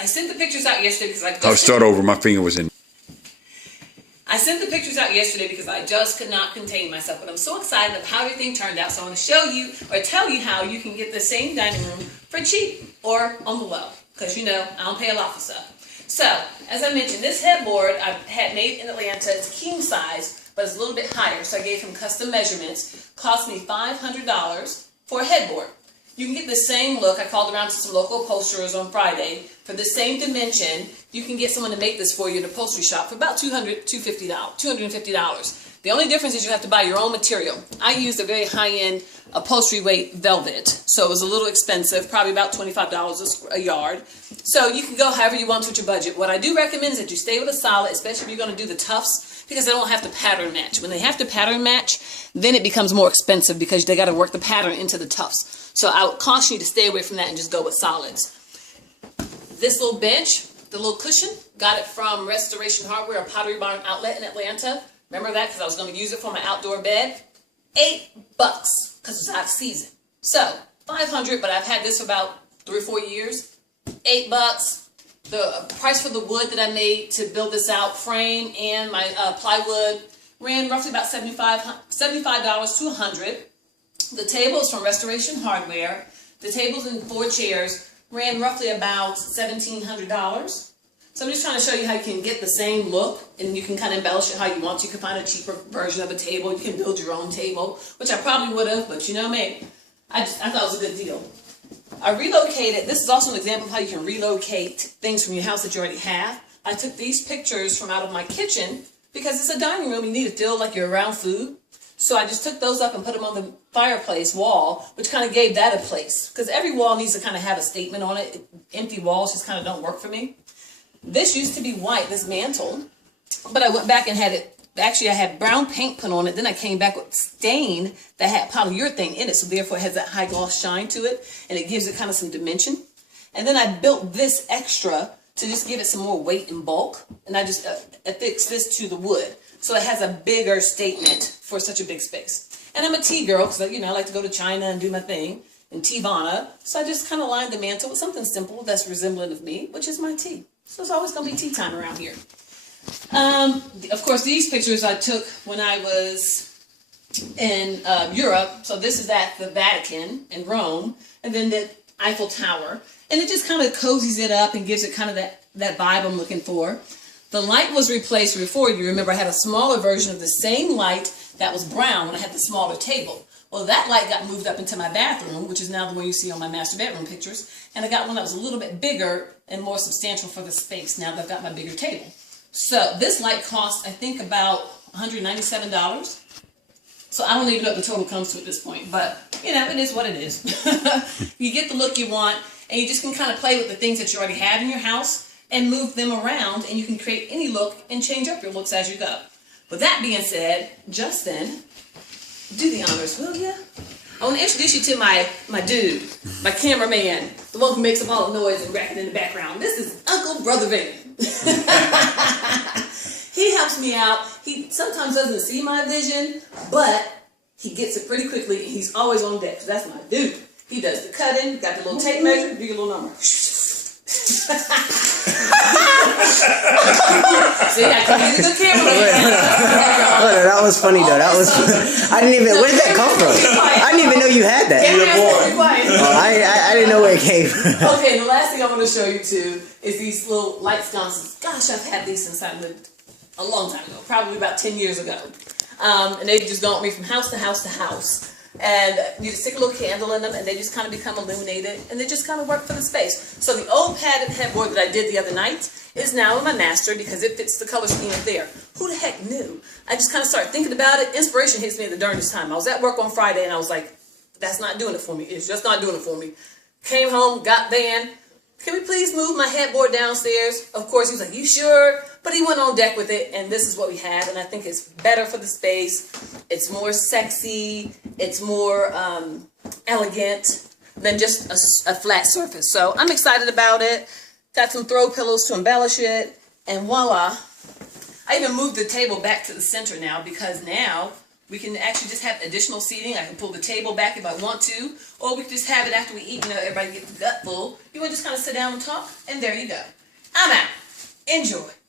I sent the pictures out yesterday because I'll start over. My finger was in. I sent the pictures out yesterday because I just could not contain myself. But I'm so excited of how everything turned out. So I want to show you or tell you how you can get the same dining room for cheap or on the low. Because you know, I don't pay a lot for stuff. So, as I mentioned, this headboard I had made in Atlanta. It's king size, but it's a little bit higher. So I gave him custom measurements. Cost me $500 for a headboard. You can get the same look. I called around to some local upholsterers on Friday. For the same dimension, you can get someone to make this for you in an upholstery shop for about $250. The only difference is you have to buy your own material. I used a very high-end upholstery weight velvet, so it was a little expensive, probably about $25 a yard. So you can go however you want with your budget. What I do recommend is that you stay with a solid, especially if you're going to do the tufts, because they don't have to pattern match. When they have to pattern match, then it becomes more expensive because they got to work the pattern into the tufts. So I would caution you to stay away from that and just go with solids. This little bench, the little cushion, got it from Restoration Hardware, a Pottery Barn outlet in Atlanta. Remember that because I was going to use it for my outdoor bed. $8 because it's out of season. So $500, but I've had this for about 3 or 4 years. $8. The price for the wood that I made to build this out, frame and my plywood, ran roughly about $75 to $100. The table is from Restoration Hardware. The tables and 4 chairs ran roughly about $1,700. So I'm just trying to show you how you can get the same look and you can kind of embellish it how you want. You can find a cheaper version of a table. You can build your own table, which I probably would have, but you know me. I thought it was a good deal. I relocated. This is also an example of how you can relocate things from your house that you already have. I took these pictures from out of my kitchen because it's a dining room. You need to feel like you're around food. So I just took those up and put them on the fireplace wall, which kind of gave that a place. Because every wall needs to kind of have a statement on it. Empty walls just kind of don't work for me. This used to be white, this mantle. But I went back and had it, actually I had brown paint put on it. Then I came back with stain that had polyurethane in it. So therefore it has that high gloss shine to it. And it gives it kind of some dimension. And then I built this extra to just give it some more weight and bulk. And I just affixed this to the wood. So it has a bigger statement for such a big space. And I'm a tea girl because, you know, I like to go to China and do my thing in Teavana. So I just kind of lined the mantle with something simple that's resemblant of me, which is my tea. So it's always going to be tea time around here. Of course, these pictures I took when I was in Europe. So this is at the Vatican in Rome. And then the Eiffel Tower. And it just kind of cozies it up and gives it kind of that vibe I'm looking for. The light was replaced before. You remember I had a smaller version of the same light that was brown when I had the smaller table. Well, that light got moved up into my bathroom, which is now the one you see on my master bedroom pictures. And I got one that was a little bit bigger and more substantial for the space now that I've got my bigger table. So this light cost, I think, about $197. So I don't even know what the total comes to at this point. But, you know, it is what it is. You get the look you want, and you just can kind of play with the things that you already have in your house and move them around, and you can create any look and change up your looks as you go. With that being said, Justin, do the honors, will you? I want to introduce you to my dude, my cameraman, the one who makes up all the noise and racket in the background. This is Uncle Brother Van. He helps me out. He sometimes doesn't see my vision, but he gets it pretty quickly, and he's always on deck, because that's my dude. He does the cutting, got the little tape measure, do your little number. See, I can use a good camera. That was funny though. That was. I didn't even. Where did that come from? I didn't even know you had that. I didn't know where it came from. Okay, and the last thing I want to show you too is these little light sconces. Gosh, I've had these since I lived a long time ago, probably about 10 years ago. And they've just gone me from house to house to house. And you just stick a little candle in them, and they just kind of become illuminated, and they just kind of work for the space. So the old padded headboard that I did the other night is now in my master because it fits the color scheme up there. Who the heck knew? I just kind of started thinking about it. Inspiration hits me at the darndest time. I was at work on Friday, and I was like, that's not doing it for me. It's just not doing it for me. Came home, got Van. Can we please move my headboard downstairs? Of course, he was like, you sure? But he went on deck with it, and this is what we have, and I think it's better for the space. It's more sexy. It's more elegant than just a flat surface. So I'm excited about it. Got some throw pillows to embellish it, and voila. I even moved the table back to the center now because now We can actually just have additional seating. I can pull the table back if I want to, or we can just have it after we eat. You know, everybody gets the gut full. You want to just kind of sit down and talk, and there you go. I'm out. Enjoy.